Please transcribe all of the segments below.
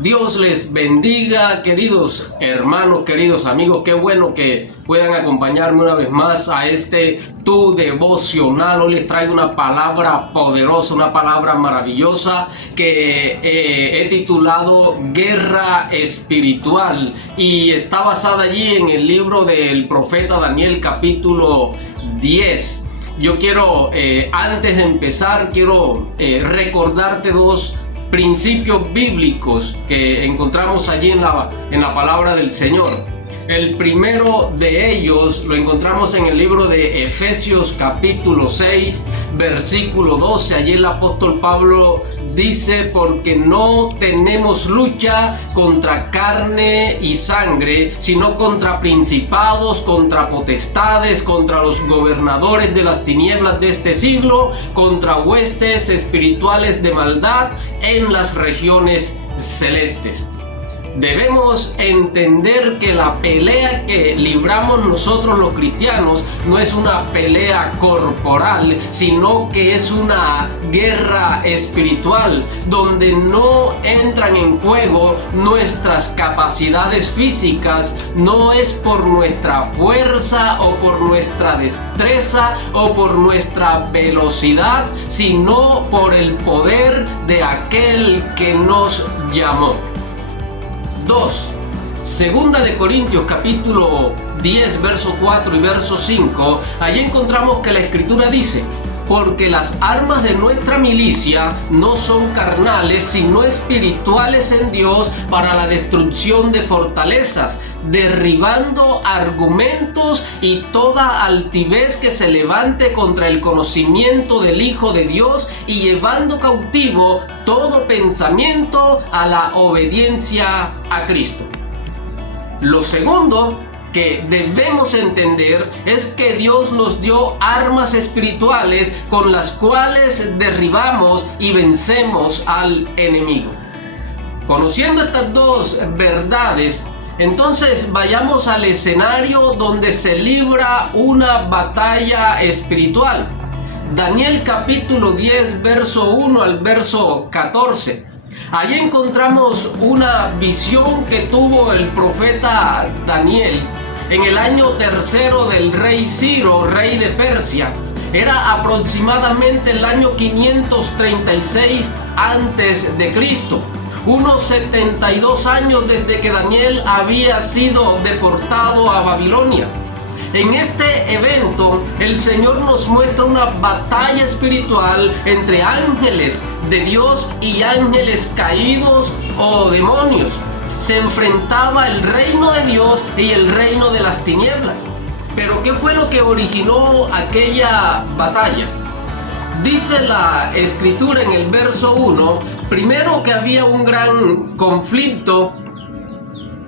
Dios les bendiga, queridos hermanos, queridos amigos. Qué bueno que puedan acompañarme una vez más a tu devocional. Hoy les traigo una palabra poderosa, una palabra maravillosa que he titulado Guerra Espiritual, y está basada allí en el libro del profeta Daniel, capítulo 10. Yo quiero, antes de empezar, recordarte dos principios bíblicos que encontramos allí en la palabra del Señor. El primero de ellos lo encontramos en el libro de Efesios capítulo 6, versículo 12. Allí el apóstol Pablo dice: porque no tenemos lucha contra carne y sangre, sino contra principados, contra potestades, contra los gobernadores de las tinieblas de este siglo, contra huestes espirituales de maldad en las regiones celestes. Debemos entender que la pelea que libramos nosotros los cristianos no es una pelea corporal, sino que es una guerra espiritual, donde no entran en juego nuestras capacidades físicas. No es por nuestra fuerza o por nuestra destreza o por nuestra velocidad, sino por el poder de aquel que nos llamó. 2. Segunda de Corintios capítulo 10, verso 4 y verso 5. Allí encontramos que la Escritura dice: porque las armas de nuestra milicia no son carnales, sino espirituales en Dios, para la destrucción de fortalezas, derribando argumentos y toda altivez que se levante contra el conocimiento del Hijo de Dios, y llevando cautivo todo pensamiento a la obediencia a Cristo. Lo segundo que debemos entender es que Dios nos dio armas espirituales con las cuales derribamos y vencemos al enemigo. Conociendo estas dos verdades, entonces vayamos al escenario donde se libra una batalla espiritual. Daniel capítulo 10, verso 1 al verso 14. Allí encontramos una visión que tuvo el profeta Daniel en el año tercero del rey Ciro, rey de Persia. Era aproximadamente el año 536 antes de Cristo. Unos 72 años desde que Daniel había sido deportado a Babilonia. En este evento, el Señor nos muestra una batalla espiritual entre ángeles de Dios y ángeles caídos o demonios. Se enfrentaba el reino de Dios y el reino de las tinieblas. Pero ¿qué fue lo que originó aquella batalla? Dice la Escritura en el verso 1, primero, que había un gran conflicto,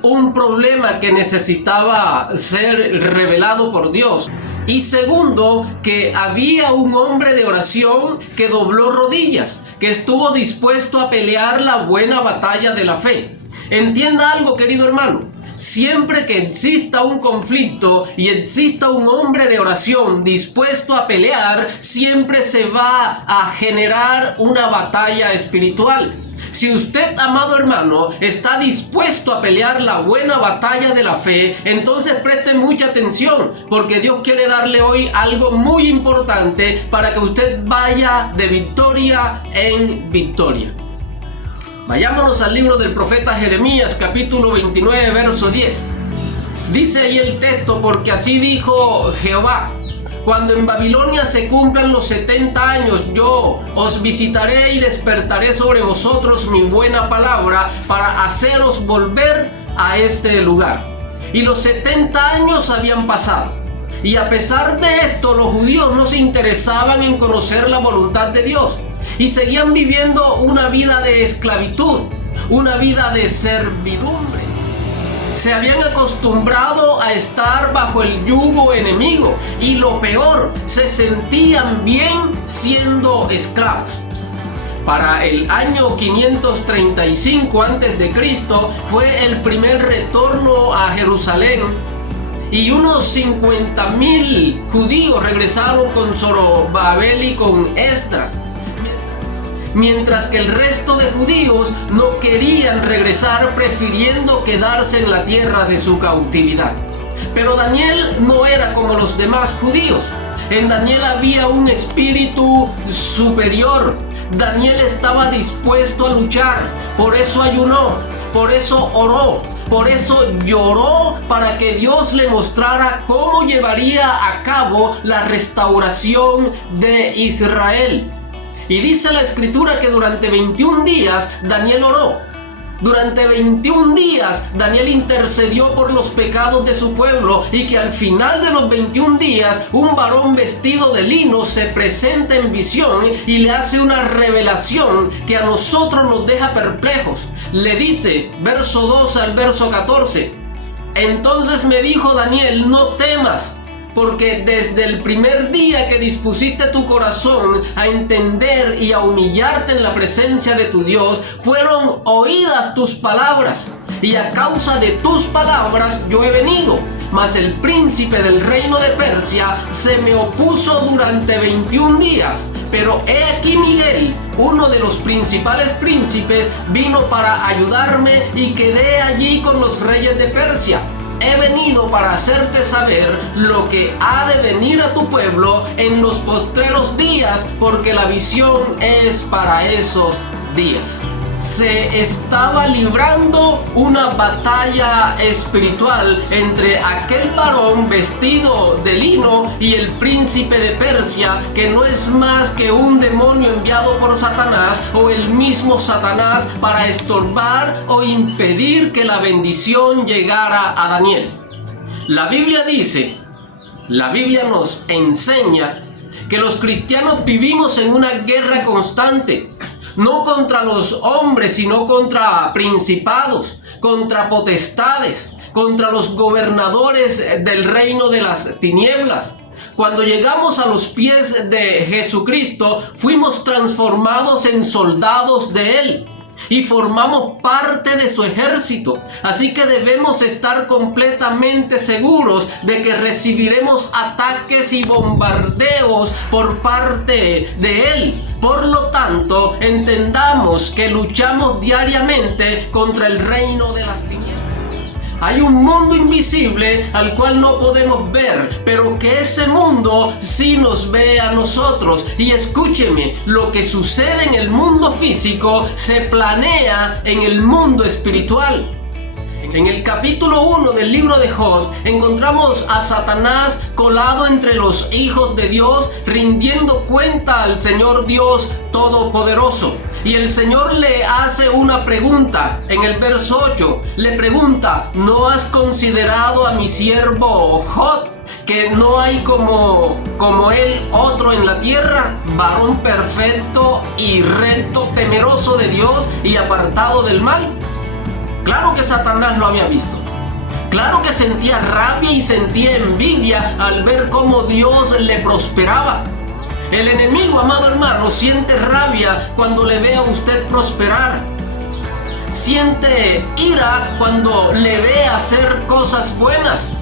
un problema que necesitaba ser revelado por Dios. Y segundo, que había un hombre de oración que dobló rodillas, que estuvo dispuesto a pelear la buena batalla de la fe. Entienda algo, querido hermano. Siempre que exista un conflicto y exista un hombre de oración dispuesto a pelear, siempre se va a generar una batalla espiritual. Si usted, amado hermano, está dispuesto a pelear la buena batalla de la fe, entonces preste mucha atención, porque Dios quiere darle hoy algo muy importante para que usted vaya de victoria en victoria. Vayámonos al libro del profeta Jeremías, capítulo 29, verso 10. Dice ahí el texto: porque así dijo Jehová: cuando en Babilonia se cumplan los 70 años, yo os visitaré y despertaré sobre vosotros mi buena palabra para haceros volver a este lugar. Y los 70 años habían pasado. Y a pesar de esto, los judíos no se interesaban en conocer la voluntad de Dios. Y seguían viviendo una vida de esclavitud, una vida de servidumbre. Se habían acostumbrado a estar bajo el yugo enemigo, y lo peor, se sentían bien siendo esclavos. Para el año 535 a.C. fue el primer retorno a Jerusalén, y unos 50,000 judíos regresaron con Zorobabel y con Esdras. mientras que el resto de judíos no querían regresar, prefiriendo quedarse en la tierra de su cautividad. Pero Daniel no era como los demás judíos. En Daniel había un espíritu superior. Daniel estaba dispuesto a luchar, por eso ayunó, por eso oró, por eso lloró, para que Dios le mostrara cómo llevaría a cabo la restauración de Israel. Y dice la escritura que durante 21 días Daniel oró. Durante 21 días Daniel intercedió por los pecados de su pueblo, y que al final de los 21 días un varón vestido de lino se presenta en visión y le hace una revelación que a nosotros nos deja perplejos. Le dice, verso 12 al verso 14, entonces me dijo Daniel, no temas, porque desde el primer día que dispusiste tu corazón a entender y a humillarte en la presencia de tu Dios, fueron oídas tus palabras, y a causa de tus palabras yo he venido. Mas el príncipe del reino de Persia se me opuso durante 21 días. Pero he aquí Miguel, uno de los principales príncipes, vino para ayudarme, y quedé allí con los reyes de Persia. He venido para hacerte saber lo que ha de venir a tu pueblo en los postreros días, porque la visión es para esos días. Se estaba librando una batalla espiritual entre aquel varón vestido de lino y el príncipe de Persia, que no es más que un demonio enviado por Satanás, o el mismo Satanás, para estorbar o impedir que la bendición llegara a Daniel. La Biblia nos enseña que los cristianos vivimos en una guerra constante. No contra los hombres, sino contra principados, contra potestades, contra los gobernadores del reino de las tinieblas. Cuando llegamos a los pies de Jesucristo, fuimos transformados en soldados de Él y formamos parte de su ejército. Así que debemos estar completamente seguros de que recibiremos ataques y bombardeos por parte de Él. Por lo tanto, entendamos que luchamos diariamente contra el reino de las tinieblas. Hay un mundo invisible al cual no podemos ver, pero que ese mundo sí nos ve a nosotros. Y escúcheme, lo que sucede en el mundo físico se planea en el mundo espiritual. En el capítulo 1 del libro de Job encontramos a Satanás colado entre los hijos de Dios, rindiendo cuenta al Señor Dios Todopoderoso. Y el Señor le hace una pregunta en el verso 8. Le pregunta, ¿no has considerado a mi siervo Job, que no hay como él otro en la tierra, varón perfecto y recto, temeroso de Dios y apartado del mal? Claro que Satanás lo había visto. Claro que sentía rabia y sentía envidia al ver cómo Dios le prosperaba. El enemigo, amado hermano, siente rabia cuando le ve a usted prosperar. Siente ira cuando le ve hacer cosas buenas.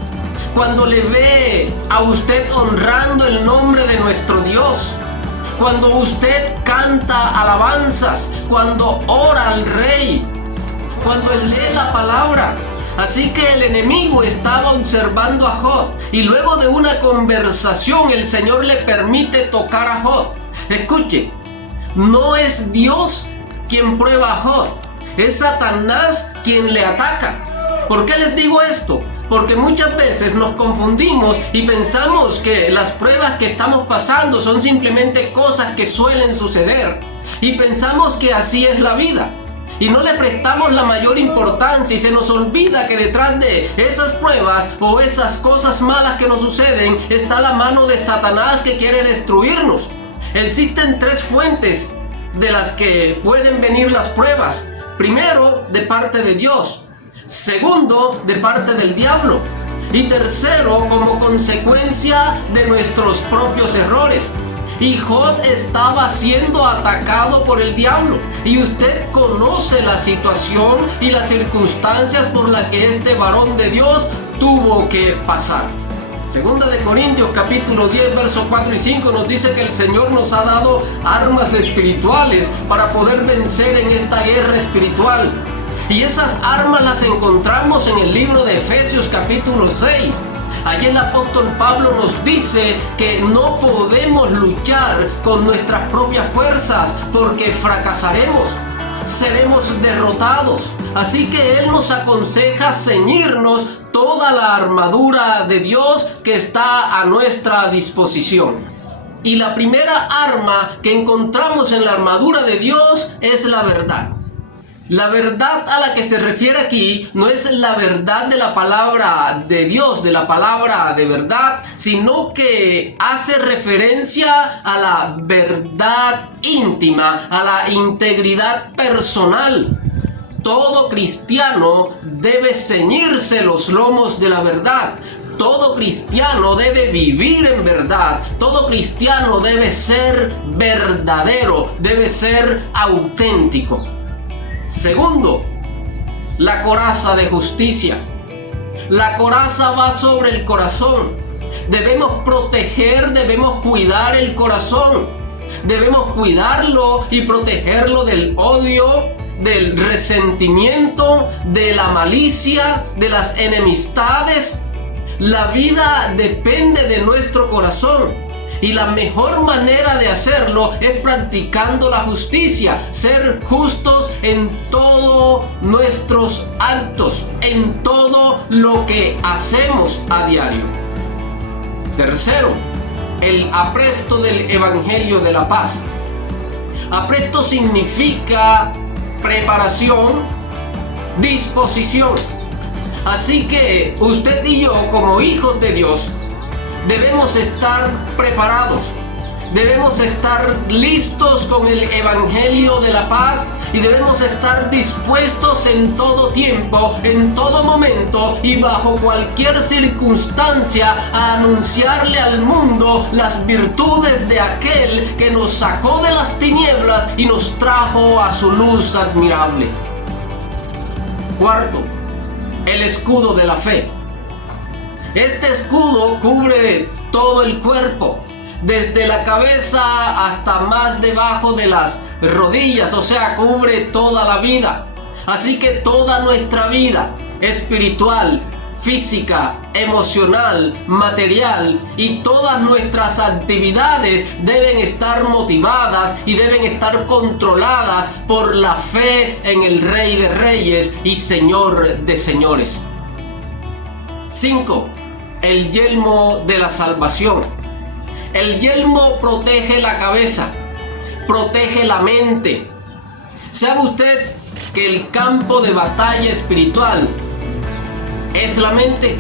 Cuando le ve a usted honrando el nombre de nuestro Dios. Cuando usted canta alabanzas. Cuando ora al Rey. Cuando él lee la palabra. Así que el enemigo estaba observando a Job, y luego de una conversación el Señor le permite tocar a Job. Escuche, no es Dios quien prueba a Job, es Satanás quien le ataca. ¿Por qué les digo esto? Porque muchas veces nos confundimos y pensamos que las pruebas que estamos pasando son simplemente cosas que suelen suceder, y pensamos que así es la vida. Y no le prestamos la mayor importancia, y se nos olvida que detrás de esas pruebas o esas cosas malas que nos suceden está la mano de Satanás, que quiere destruirnos. Existen tres fuentes de las que pueden venir las pruebas. Primero, de parte de Dios. Segundo, de parte del diablo. Y tercero, como consecuencia de nuestros propios errores. Y Job estaba siendo atacado por el diablo. Y usted conoce la situación y las circunstancias por las que este varón de Dios tuvo que pasar. Segunda de Corintios capítulo 10 versos 4 y 5 nos dice que el Señor nos ha dado armas espirituales para poder vencer en esta guerra espiritual. Y esas armas las encontramos en el libro de Efesios capítulo 6. Allí el apóstol Pablo nos dice que no podemos luchar con nuestras propias fuerzas porque fracasaremos, seremos derrotados. Así que él nos aconseja ceñirnos toda la armadura de Dios que está a nuestra disposición. Y la primera arma que encontramos en la armadura de Dios es la verdad. La verdad a la que se refiere aquí no es la verdad de la palabra de Dios, de la palabra de verdad, sino que hace referencia a la verdad íntima, a la integridad personal. Todo cristiano debe ceñirse los lomos de la verdad. Todo cristiano debe vivir en verdad. Todo cristiano debe ser verdadero, debe ser auténtico. Segundo, la coraza de justicia. La coraza va sobre el corazón. Debemos proteger, debemos cuidar el corazón. Debemos cuidarlo y protegerlo del odio, del resentimiento, de la malicia, de las enemistades. La vida depende de nuestro corazón. Y la mejor manera de hacerlo es practicando la justicia, ser justos en todos nuestros actos, en todo lo que hacemos a diario. Tercero, el apresto del Evangelio de la paz. Apresto significa preparación, disposición. Así que usted y yo, como hijos de Dios, debemos estar preparados, debemos estar listos con el Evangelio de la paz y debemos estar dispuestos en todo tiempo, en todo momento y bajo cualquier circunstancia a anunciarle al mundo las virtudes de aquel que nos sacó de las tinieblas y nos trajo a su luz admirable. Cuarto, el escudo de la fe. Este escudo cubre todo el cuerpo, desde la cabeza hasta más debajo de las rodillas, o sea, cubre toda la vida. Así que toda nuestra vida espiritual, física, emocional, material y todas nuestras actividades deben estar motivadas y deben estar controladas por la fe en el Rey de Reyes y Señor de Señores. 5. El yelmo de la salvación. El yelmo protege la cabeza, protege la mente. ¿Sabe usted que el campo de batalla espiritual es la mente?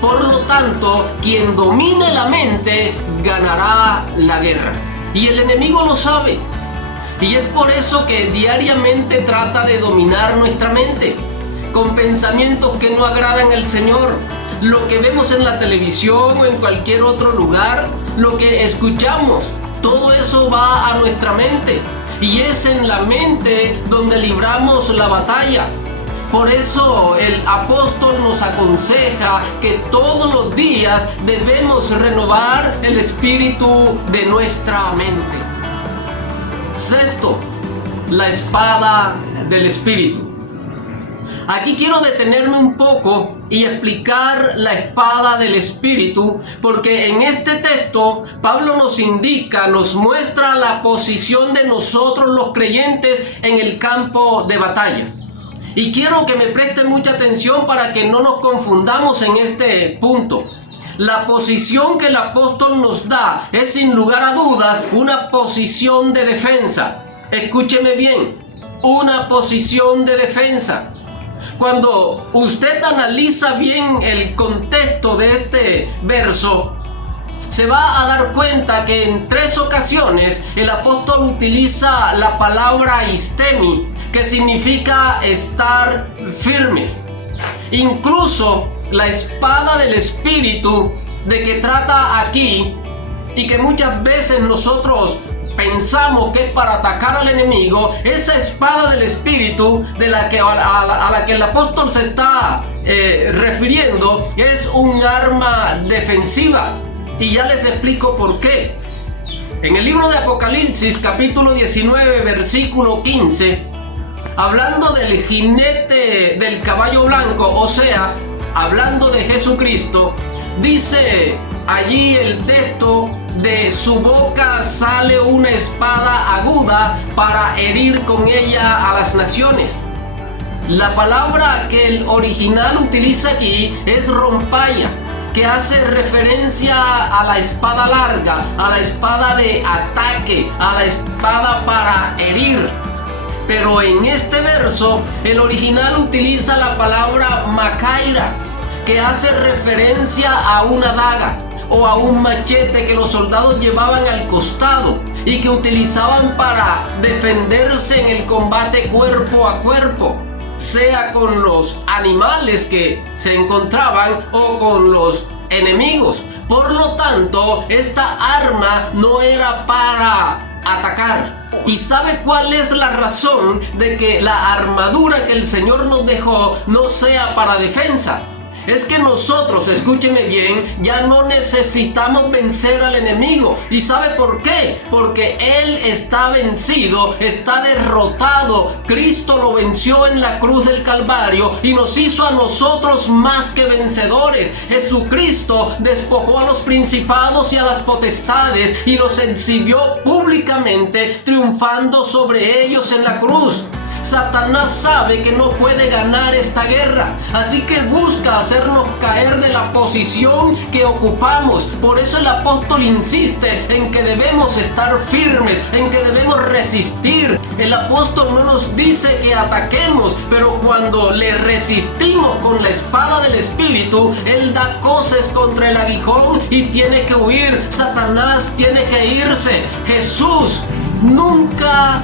Por lo tanto, quien domine la mente ganará la guerra. Y el enemigo lo sabe. Y es por eso que diariamente trata de dominar nuestra mente con pensamientos que no agradan al Señor. Lo que vemos en la televisión o en cualquier otro lugar, lo que escuchamos, todo eso va a nuestra mente. Y es en la mente donde libramos la batalla. Por eso el apóstol nos aconseja que todos los días debemos renovar el espíritu de nuestra mente. Sexto, la espada del espíritu. Aquí quiero detenerme un poco y explicar la espada del Espíritu, porque en este texto Pablo nos indica, nos muestra la posición de nosotros los creyentes en el campo de batalla. Y quiero que me presten mucha atención para que no nos confundamos en este punto. La posición que el apóstol nos da es sin lugar a dudas una posición de defensa. Escúcheme bien, una posición de defensa. Cuando usted analiza bien el contexto de este verso, se va a dar cuenta que en 3 ocasiones el apóstol utiliza la palabra istemi, que significa estar firmes. Incluso la espada del Espíritu, de que trata aquí, y que muchas veces nosotros pensamos que es para atacar al enemigo, esa espada del Espíritu a la que el apóstol se está refiriendo es un arma defensiva. Y ya les explico por qué. En el libro de Apocalipsis, capítulo 19, versículo 15, hablando del jinete del caballo blanco, o sea, hablando de Jesucristo, dice allí el texto: de su boca sale una espada aguda para herir con ella a las naciones. La palabra que el original utiliza aquí es rompaya, que hace referencia a la espada larga, a la espada de ataque, a la espada para herir. Pero en este verso, el original utiliza la palabra macaira, que hace referencia a una daga o a un machete que los soldados llevaban al costado y que utilizaban para defenderse en el combate cuerpo a cuerpo, sea con los animales que se encontraban o con los enemigos. Por lo tanto, esta arma no era para atacar. ¿Y sabe cuál es la razón de que la armadura que el Señor nos dejó no sea para defensa? Es que nosotros, escúcheme bien, ya no necesitamos vencer al enemigo. ¿Y sabe por qué? Porque Él está vencido, está derrotado. Cristo lo venció en la cruz del Calvario y nos hizo a nosotros más que vencedores. Jesucristo despojó a los principados y a las potestades y los exhibió públicamente, triunfando sobre ellos en la cruz. Satanás sabe que no puede ganar esta guerra, así que busca hacernos caer de la posición que ocupamos. Por eso el apóstol insiste en que debemos estar firmes, en que debemos resistir. El apóstol no nos dice que ataquemos, pero cuando le resistimos con la espada del Espíritu, Él da coces contra el aguijón y tiene que huir. Satanás tiene que irse. Jesús nunca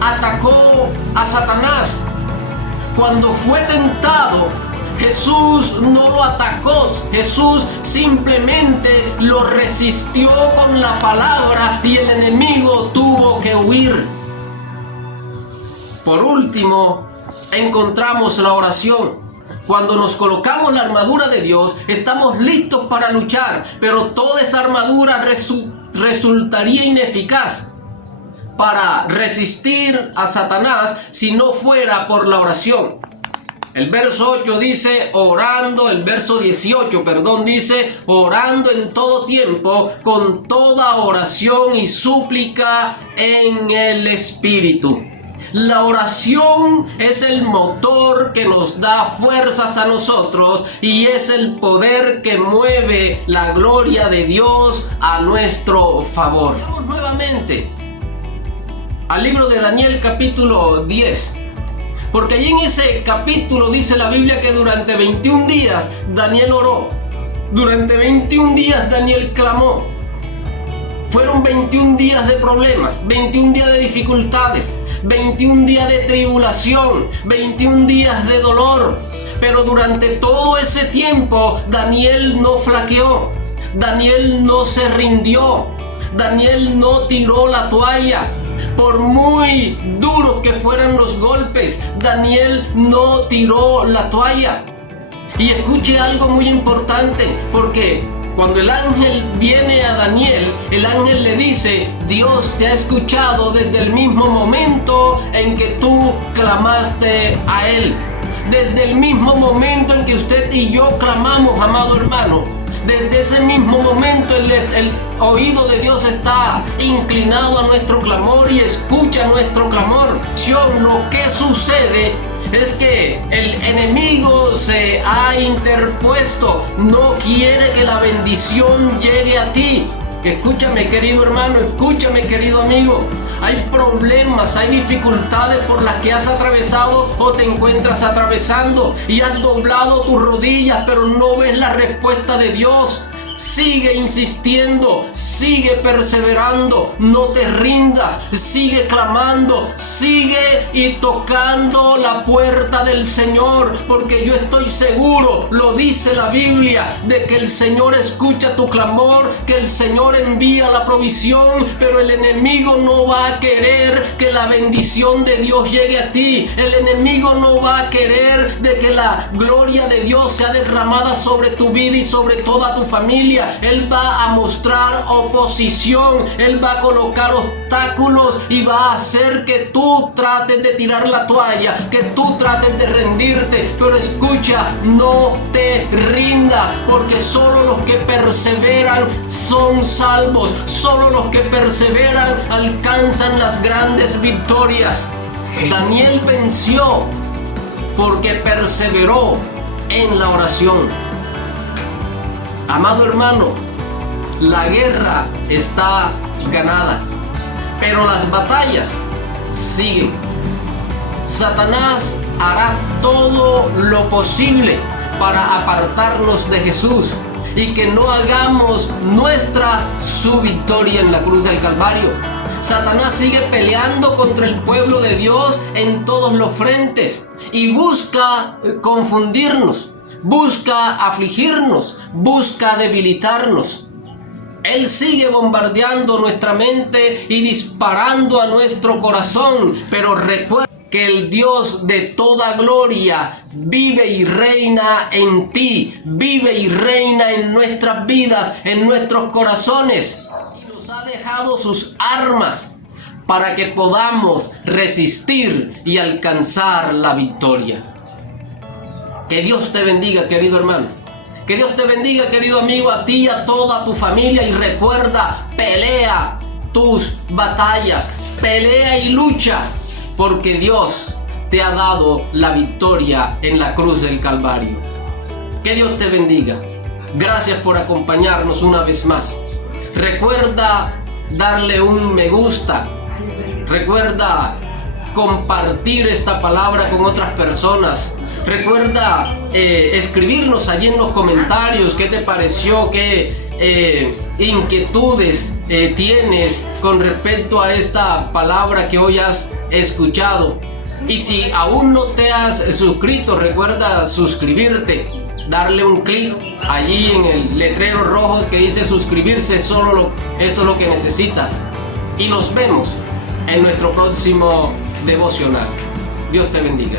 atacó a Satanás. Cuando fue tentado, Jesús no lo atacó. Jesús simplemente lo resistió con la palabra y el enemigo tuvo que huir. Por último, encontramos la oración. Cuando nos colocamos la armadura de Dios, estamos listos para luchar, pero toda esa armadura resultaría ineficaz para resistir a Satanás si no fuera por la oración. El verso 8 dice orando, el verso 18, dice orando en todo tiempo, con toda oración y súplica en el Espíritu. La oración es el motor que nos da fuerzas a nosotros y es el poder que mueve la gloria de Dios a nuestro favor. Vamos nuevamente al libro de Daniel, capítulo 10. Porque allí en ese capítulo dice la Biblia que durante 21 días Daniel oró. Durante 21 días Daniel clamó. Fueron 21 días de problemas, 21 días de dificultades, 21 días de tribulación, 21 días de dolor. Pero durante todo ese tiempo Daniel no flaqueó. Daniel no se rindió. Daniel no tiró la toalla. Por muy duros que fueran los golpes, Daniel no tiró la toalla. Y escuche algo muy importante, porque cuando el ángel viene a Daniel, el ángel le dice: Dios te ha escuchado desde el mismo momento en que tú clamaste a Él. Desde el mismo momento en que usted y yo clamamos, amado hermano. Desde ese mismo momento el oído de Dios está inclinado a nuestro clamor y escucha nuestro clamor. Lo que sucede es que el enemigo se ha interpuesto, no quiere que la bendición llegue a ti. Escúchame, querido hermano, escúchame, querido amigo. Hay problemas, hay dificultades por las que has atravesado o te encuentras atravesando y has doblado tus rodillas, pero no ves la respuesta de Dios. Sigue insistiendo, sigue perseverando, no te rindas, sigue clamando, sigue y tocando la puerta del Señor, porque yo estoy seguro, lo dice la Biblia, de que el Señor escucha tu clamor, que el Señor envía la provisión, pero el enemigo no va a querer que la bendición de Dios llegue a ti. El enemigo no va a querer de que la gloria de Dios sea derramada sobre tu vida y sobre toda tu familia. Él va a mostrar oposición, Él va a colocar obstáculos y va a hacer que tú trates de tirar la toalla, que tú trates de rendirte. Pero escucha, no te rindas, porque solo los que perseveran son salvos, solo los que perseveran alcanzan las grandes victorias. Daniel venció porque perseveró en la oración. Amado hermano, la guerra está ganada, pero las batallas siguen. Satanás hará todo lo posible para apartarnos de Jesús y que no hagamos nuestra su victoria en la cruz del Calvario. Satanás sigue peleando contra el pueblo de Dios en todos los frentes y busca confundirnos, busca afligirnos, busca debilitarnos. Él sigue bombardeando nuestra mente y disparando a nuestro corazón, pero recuerda que el Dios de toda gloria vive y reina en ti, vive y reina en nuestras vidas, en nuestros corazones. Y nos ha dejado sus armas para que podamos resistir y alcanzar la victoria. Que Dios te bendiga, querido hermano. Que Dios te bendiga, querido amigo, a ti y a toda tu familia. Y recuerda, pelea tus batallas, pelea y lucha, porque Dios te ha dado la victoria en la cruz del Calvario. Que Dios te bendiga. Gracias por acompañarnos una vez más. Recuerda darle un me gusta. Recuerda compartir esta palabra con otras personas. Recuerda escribirnos allí en los comentarios qué te pareció, qué inquietudes tienes con respecto a esta palabra que hoy has escuchado. Y si aún no te has suscrito, recuerda suscribirte, darle un clic allí en el letrero rojo que dice suscribirse. Eso es lo que necesitas. Y nos vemos en nuestro próximo devocional. Dios te bendiga.